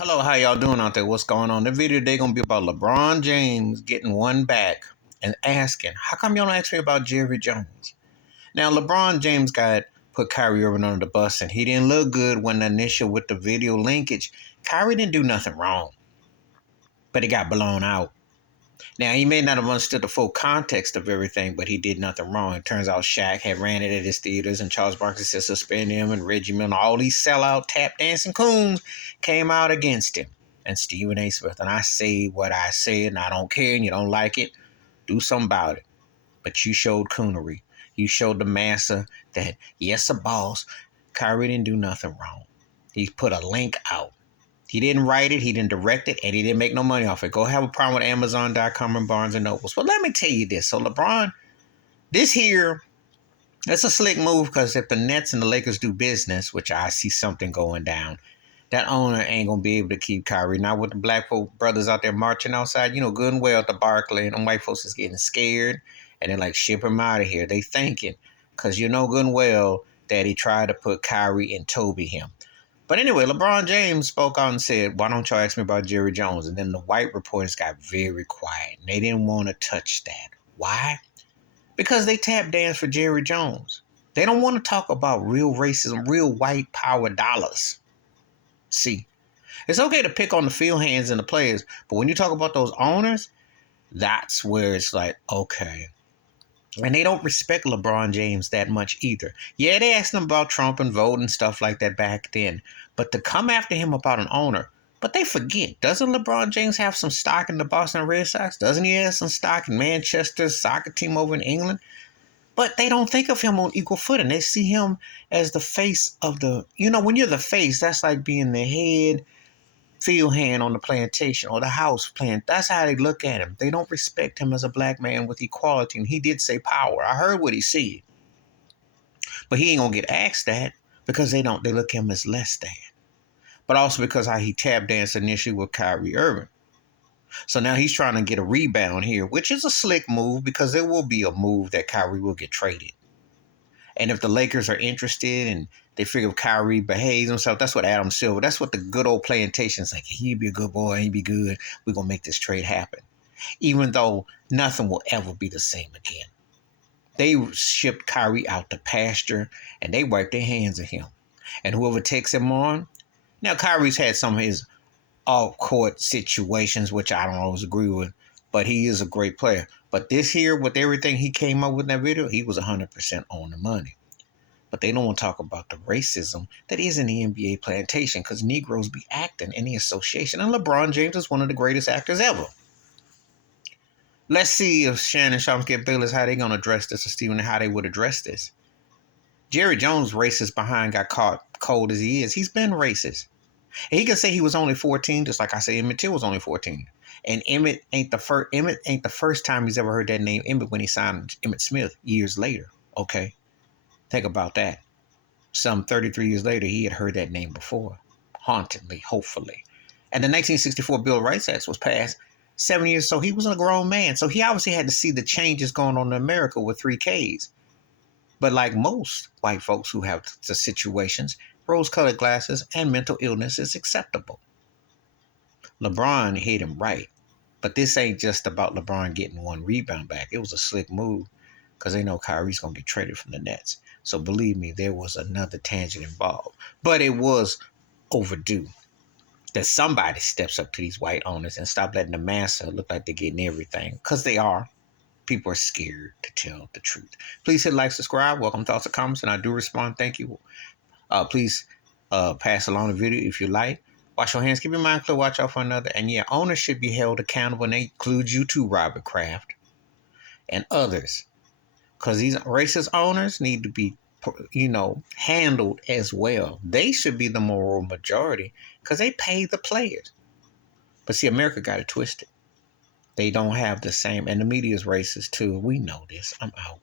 Hello, how y'all doing out there? What's going on? The video today gonna be about LeBron James getting one back and asking, how come y'all don't ask me about Jerry Jones? Now, LeBron James got put Kyrie Irving under the bus, and he didn't look good when the initial with the video linkage. Kyrie didn't do nothing wrong, but he got blown out. Now, he may not have understood the full context of everything, but he did nothing wrong. It turns out Shaq had ran it at his theaters, and Charles Barkley said suspend him, and Reggie Miller, all these sellout tap dancing coons came out against him. And Stephen A. Smith. And I say what I said, and I don't care, and you don't like it, do something about it. But you showed coonery. You showed the massa that, yes, a boss. Kyrie didn't do nothing wrong. He put a link out. He didn't write it, he didn't direct it, and he didn't make no money off it. Go have a problem with Amazon.com and Barnes and Nobles. But let me tell you this. So LeBron, this here, that's a slick move because if the Nets and the Lakers do business, which I see something going down, that owner ain't going to be able to keep Kyrie. Not with the black folk brothers out there marching outside, good and well at the Barclay, and them white folks is getting scared, and they're like, ship him out of here. They thinking, because you know good and well that he tried to put Kyrie and Toby him. But anyway, LeBron James spoke out and said, why don't y'all ask me about Jerry Jones? And then the white reporters got very quiet. And they didn't want to touch that. Why? Because they tap dance for Jerry Jones. They don't want to talk about real racism, real white power dollars. See, it's okay to pick on the field hands and the players, but when you talk about those owners, that's where it's like, okay. And they don't respect LeBron James that much either. Yeah, they asked him about Trump and vote and stuff like that back then. But to come after him about an owner, but they forget, doesn't LeBron James have some stock in the Boston Red Sox? Doesn't he have some stock in Manchester's soccer team over in England? But they don't think of him on equal footing. They see him as the face of the, when you're the face, that's like being the head field hand on the plantation or the house plant. That's how they look at him. They don't respect him as a black man with equality. And he did say power. I heard what he said. But he ain't gonna get asked that because they look at him as less than. But also because how he tap danced initially with Kyrie Irving. So now he's trying to get a rebound here, which is a slick move because there will be a move that Kyrie will get traded. And if the Lakers are interested and they figure if Kyrie behaves himself, that's what Adam Silver, that's what the good old plantation's like. He'd be a good boy, he'd be good. We're going to make this trade happen. Even though nothing will ever be the same again. They shipped Kyrie out to pasture and they wiped their hands of him. And whoever takes him on, now Kyrie's had some of his off-court situations, which I don't always agree with, but he is a great player. But this here, with everything he came up with in that video, he was 100% on the money. But they don't want to talk about the racism that is in the NBA plantation because Negroes be acting in the association. And LeBron James is one of the greatest actors ever. Let's see if Shannon Sharp get Bayless, how they going to address this, or Stephen, how they would address this. Jerry Jones, racist behind, got caught cold as he is. He's been racist. And he can say he was only 14, just like I say Emmett Till was only 14. And Emmett ain't the first time he's ever heard that name Emmett when he signed Emmett Smith years later. Okay. Think about that. Some 33 years later, he had heard that name before. Hauntingly, hopefully. And the 1964 Bill of Rights Act was passed 7 years, so he was a grown man. So he obviously had to see the changes going on in America with 3Ks. But like most white folks who have the situations, rose-colored glasses and mental illness is acceptable. LeBron hit him right. But this ain't just about LeBron getting one rebound back. It was a slick move because they know Kyrie's going to get traded from the Nets. So believe me, there was another tangent involved. But it was overdue that somebody steps up to these white owners and stop letting the massa look like they're getting everything. Because they are. People are scared to tell the truth. Please hit like, subscribe. Welcome thoughts and comments. And I do respond. Thank you. Please pass along the video if you like. Wash your hands. Keep your mind clear. Watch out for another. And yeah, owners should be held accountable. And they include you too, Robert Kraft. And others. Because these racist owners need to be, handled as well. They should be the moral majority because they pay the players. But see, America got it twisted. They don't have the same, and the media is racist too. We know this. I'm out.